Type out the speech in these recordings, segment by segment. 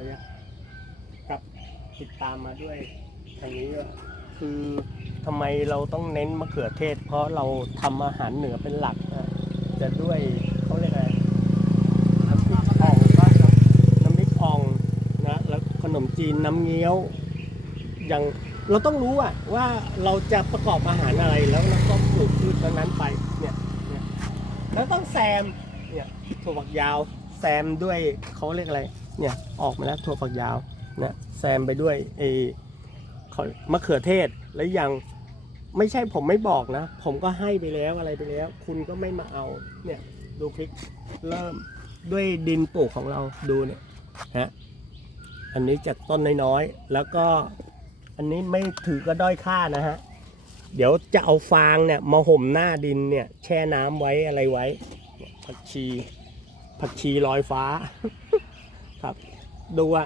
ระยะกับติดตามมาด้วยทางนี้ก็คือทำไมเราต้องเน้นมะเขือเทศ เพราะเราทำอาหารเหนือเป็นหลักนะจะด้วยเขาเรียกอะไรน้ำพริกอ่องบ้านเราน้ำพริกอ่องนะแล้วขนมจีนน้ำเงี้ยวอย่างเราต้องรู้อะว่าเราจะประกอบอาหารอะไรแล้วเราก็ปลูกพืชนั้นๆไปเนี่ยเนี่ยแล้วต้องแซมเนี่ยถั่วฝักยาวแซมด้วยเขาเรียกอะไร เนี่ยออกมาแล้วถั่วฝักยาวนะแซมไปด้วยไอเขามะเขือเทศแล้วยังไม่ใช่ผมไม่บอกนะ ผมก็ให้ไปแล้วอะไรไปแล้ว คุณก็ไม่มาเอาเนี่ยดูพริกเริ่มด้วยดินปลูกของเราดูเนี่ยฮะอันนี้จากต้นน้อยๆแล้วก็อันนี้ไม่ถือก็ด้อยค่านะฮะเดี๋ยวจะเอาฟางเนี่ยมาห่มหน้าดินเนี่ยแช่น้ำไว้อะไรไว้ผักชีผักชีลอยฟ้า ครับ ดูว่า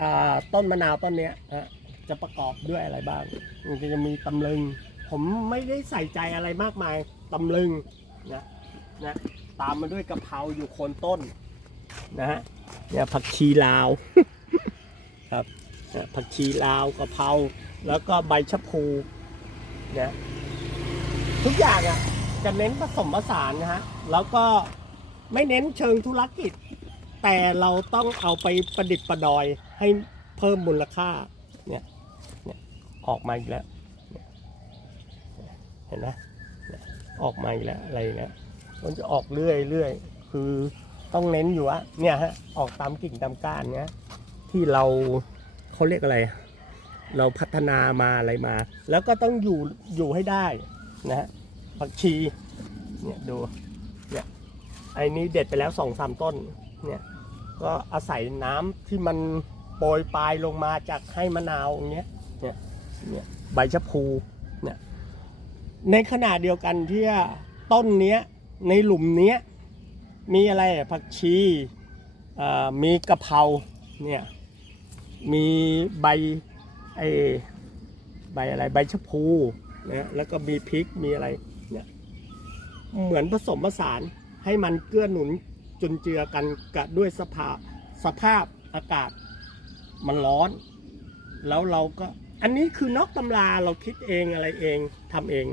อ่าต้นมะนาวต้นเนี้ยฮะจะประกอบด้วยอะไรบ้างมันก็จะมีตำลึง ผมไม่ได้ใส่ใจอะไรมากมายตำลึงนะนะตามมาด้วยกะเพราอยู่โคนต้นนะฮะเนี่ยผักชีลาวครับเนี่ยผักชีลาวกะเพราแล้วก็ใบชะพูนะทุกอย่างอะจะเน้นผสมผสานนะฮะแล้วก็ไม่เน้นเชิงธุรกิจ แต่เราต้องเอาไปประดิษฐ์ประดอยให้เพิ่มมูลค่าเนี่ยเนี่ยออกมาอีกแล้วเห็นไหมออกมาอีกแล้วอะไรเนี่ยมันจะออกเรื่อยเรื่อยคือต้องเน้นอยู่ว่าเนี่ยฮะออกตามกิ่งตามก้านเนี่ยที่เราเขาเรียกอะไร เราพัฒนามาอะไรมา แล้วก็ต้องอยู่อยู่ให้ได้นะฮะผักชีเนี่ยดูเนี่ยไอ้นี้เด็ดไปแล้วสองสามต้น เนี่ยก็อาศัยน้ำที่มันโปรยปลายลงมาจากให้มะนาวอย่างเงี้ยเนี่ยเนี่ยใบชะพูเนี่ยในขณะเดียวกันที่ต้นเนี้ยในหลุมเนี้ยมีอะไรผักชีมีกะเพราเนี่ยมีใบไอใบอะไรใบชะพูนะแล้วก็มีพริกมีอะไรเนี่ยเหมือนผสมผสานให้มันเกื้อหนุน จนเจือกันกับด้วยสภาพสภาพอากาศมันร้อน แล้วเราก็อันนี้คือนอกตำราเราคิดเองอะไรเองทำเอง